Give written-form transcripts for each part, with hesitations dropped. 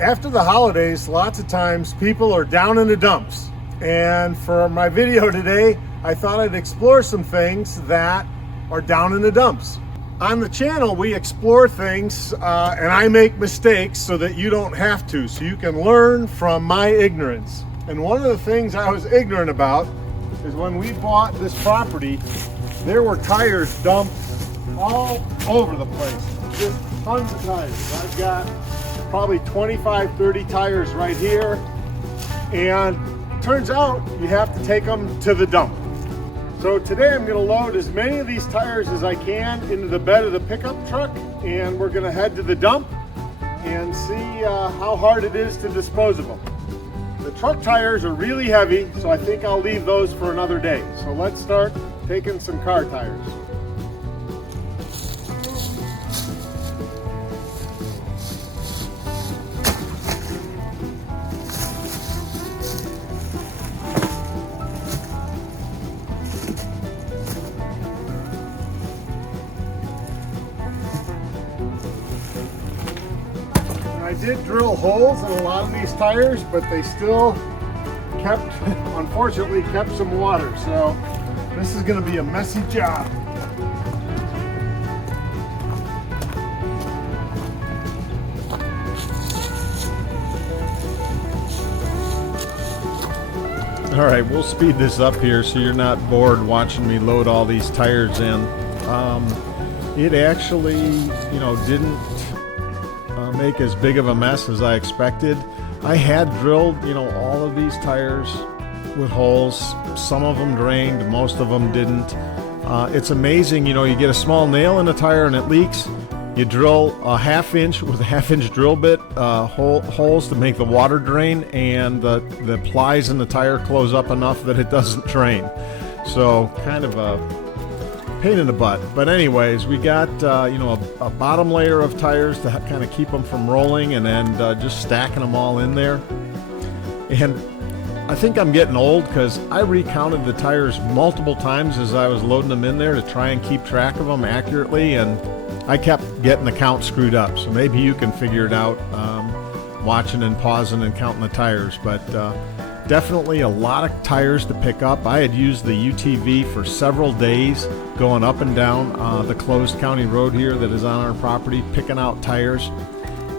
After the holidays, lots of times people are down in the dumps. And for my video today, I thought I'd explore some things that are down in the dumps. On the channel, we explore things and I make mistakes so that you don't have to, so you can learn from my ignorance. And one of the things I was ignorant about is when we bought this property, there were tires dumped all over the place. Just tons of tires. I've got probably 25, 30 tires right here. And turns out you have to take them to the dump. So today I'm going to load as many of these tires as I can into the bed of the pickup truck, and we're going to head to the dump and see how hard it is to dispose of them. The truck tires are really heavy, so I think I'll leave those for another day. So let's start taking some car tires. I did drill holes in a lot of these tires, but they still unfortunately kept some water. So this is going to be a messy job. All right, we'll speed this up here so you're not bored watching me load all these tires in. It actually, didn't make as big of a mess as I expected. I had drilled, all of these tires with holes. Some of them drained, most of them didn't. It's amazing, you get a small nail in a tire and it leaks. You drill a half-inch with a half-inch drill bit holes to make the water drain, and the plies in the tire close up enough that it doesn't drain. So kind of a pain in the butt. But anyways, we got a bottom layer of tires to kind of keep them from rolling, and then just stacking them all in there. And I think I'm getting old because I recounted the tires multiple times as I was loading them in there to try and keep track of them accurately, and I kept getting the count screwed up. So maybe you can figure it out watching and pausing and counting the tires. But definitely a lot of tires to pick up. I had used the UTV for several days going up and down the closed county road here that is on our property, picking out tires.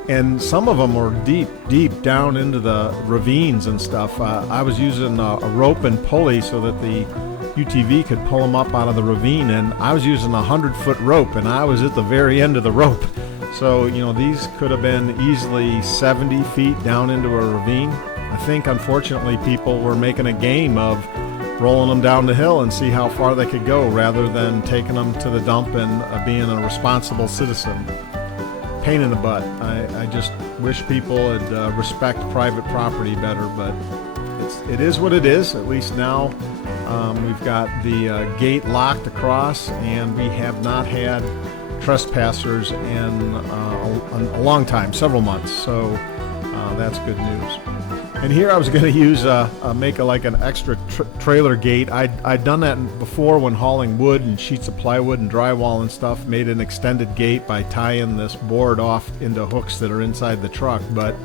And some of them were deep down into the ravines and stuff. I was using a rope and pulley so that the UTV could pull them up out of the ravine, and I was using a 100-foot rope, and I was at the very end of the rope. So, these could have been easily 70 feet down into a ravine. I think, unfortunately, people were making a game of rolling them down the hill and see how far they could go rather than taking them to the dump and being a responsible citizen. Pain in the butt. I just wish people would respect private property better, but it is what it is. At least now we've got the gate locked across, and we have not had trespassers in a long time, several months. So that's good news. And here I was going to use make an extra trailer gate. I'd done that before when hauling wood and sheets of plywood and drywall and stuff. Made an extended gate by tying this board off into hooks that are inside the truck, but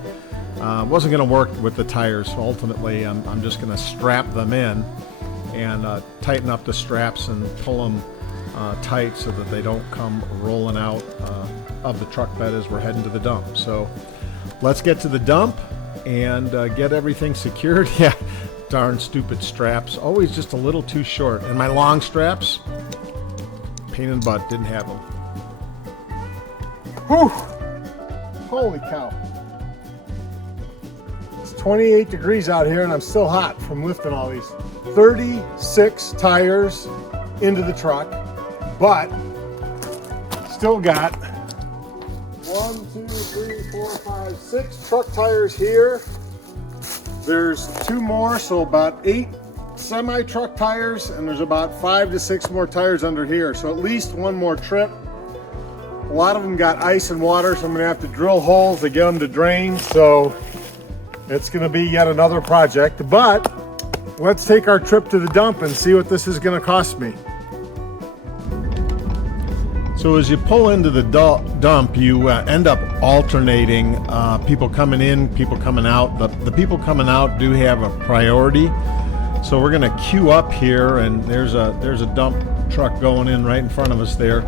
wasn't going to work with the tires. So ultimately, I'm just going to strap them in and tighten up the straps and pull them tight so that they don't come rolling out of the truck bed as we're heading to the dump. So let's get to the dump and get everything secured. Yeah, darn stupid straps. Always just a little too short. And my long straps, pain in the butt, didn't have them. Whew! Holy cow. It's 28 degrees out here and I'm still hot from lifting all these 36 tires into the truck, but still got 6 truck tires here. There's 2 more, so about 8 semi-truck tires, and there's about 5 to 6 more tires under here, so at least 1 more trip. A lot of them got ice and water, so I'm gonna have to drill holes to get them to drain, so it's gonna be yet another project. But let's take our trip to the dump and see what this is gonna cost me. So So as you pull into the dump, you end up alternating people coming in, people coming out. The people coming out do have a priority. So we're going to queue up here, and there's a dump truck going in right in front of us there.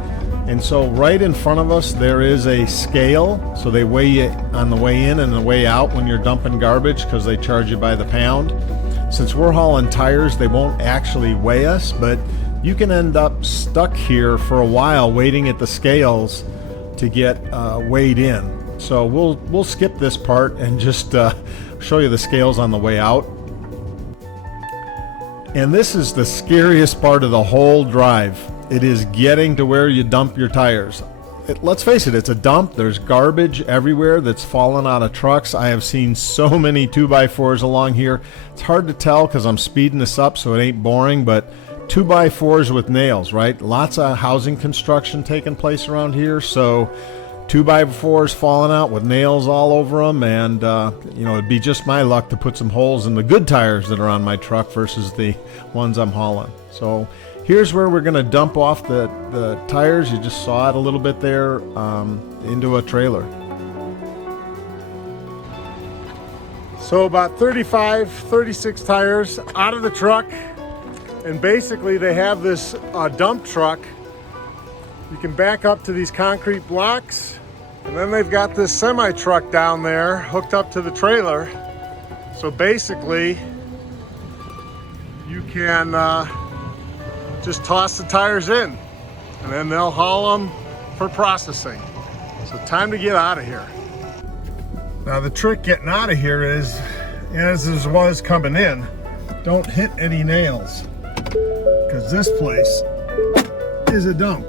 And so right in front of us there is a scale, so they weigh you on the way in and the way out when you're dumping garbage, because they charge you by the pound. Since we're hauling tires, they won't actually weigh us, but you can end up stuck here for a while waiting at the scales to get weighed in. So we'll skip this part and just show you the scales on the way out. And this is the scariest part of the whole drive. It is getting to where you dump your tires. Let's face it, it's a dump. There's garbage everywhere that's fallen out of trucks. I have seen so many 2x4s along here. It's hard to tell because I'm speeding this up so it ain't boring, but 2x4s with nails, right? Lots of housing construction taking place around here, so 2x4s falling out with nails all over them, and you know, it'd be just my luck to put some holes in the good tires that are on my truck versus the ones I'm hauling. So here's where we're going to dump off the tires. You just saw it a little bit there, into a trailer. So about 35, 36 tires out of the truck. And basically they have this dump truck. You can back up to these concrete blocks, and then they've got this semi truck down there hooked up to the trailer. So basically you can just toss the tires in, and then they'll haul them for processing. So time to get out of here. Now the trick getting out of here is, as was coming in, don't hit any nails, because this place is a dump.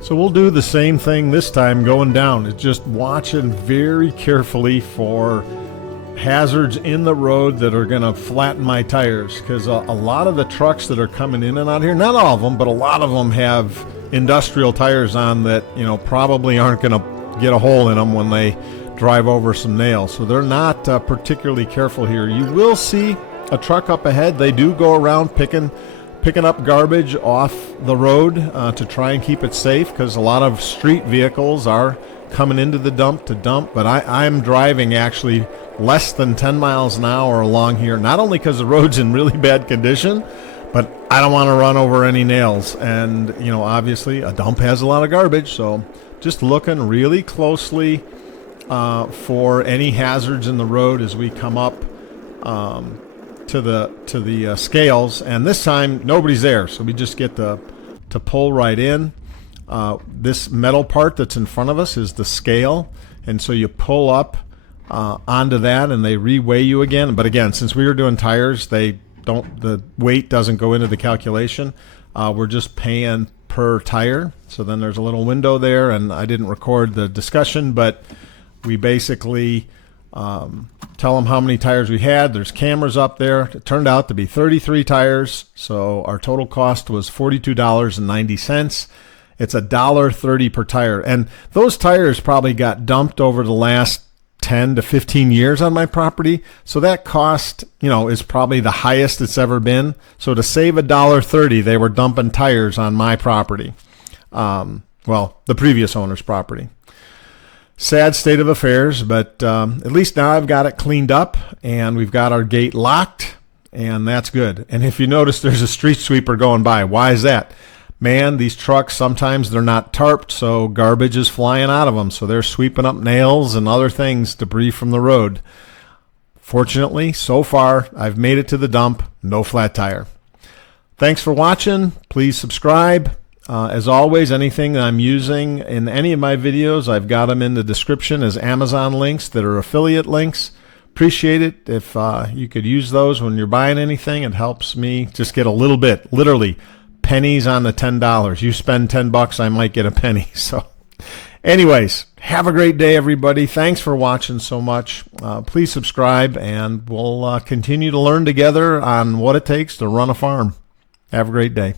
So we'll do the same thing this time going down. It's just watching very carefully for hazards in the road that are going to flatten my tires, because a lot of the trucks that are coming in and out here, not all of them, but a lot of them have industrial tires on that, you know, probably aren't going to get a hole in them when they drive over some nails. So they're not particularly careful here. You will see a truck up ahead. They do go around picking up garbage off the road to try and keep it safe, because a lot of street vehicles are coming into the dump to dump. But I'm driving actually less than 10 miles an hour along here, not only because the road's in really bad condition, but I don't want to run over any nails. And you know, obviously a dump has a lot of garbage, so just looking really closely for any hazards in the road as we come up to the scales. And this time nobody's there, so we just get to pull right in. This metal part that's in front of us is the scale, and so you pull up onto that and they reweigh you again. But again, since we were doing tires, the weight doesn't go into the calculation. We're just paying per tire. So then there's a little window there, and I didn't record the discussion, but we basically tell them how many tires we had. There's cameras up there. It turned out to be 33 tires, so our total cost was $42.90. It's $1.30 per tire, and those tires probably got dumped over the last 10 to 15 years on my property, so that cost, you know, is probably the highest it's ever been. So to save $1.30, they were dumping tires on my property, well, the previous owner's property. Sad state of affairs, but at least now I've got it cleaned up, and we've got our gate locked, and that's good. And if you notice, there's a street sweeper going by. Why is that? Man, these trucks, sometimes they're not tarped, so garbage is flying out of them. So they're sweeping up nails and other things, debris from the road. Fortunately, so far, I've made it to the dump, no flat tire. Thanks for watching. Please subscribe. As always, anything that I'm using in any of my videos, I've got them in the description as Amazon links that are affiliate links. Appreciate it if you could use those when you're buying anything. It helps me just get a little bit, literally pennies on the $10. You spend $10, I might get a penny. So anyways, have a great day, everybody. Thanks for watching so much. Please subscribe, and we'll continue to learn together on what it takes to run a farm. Have a great day.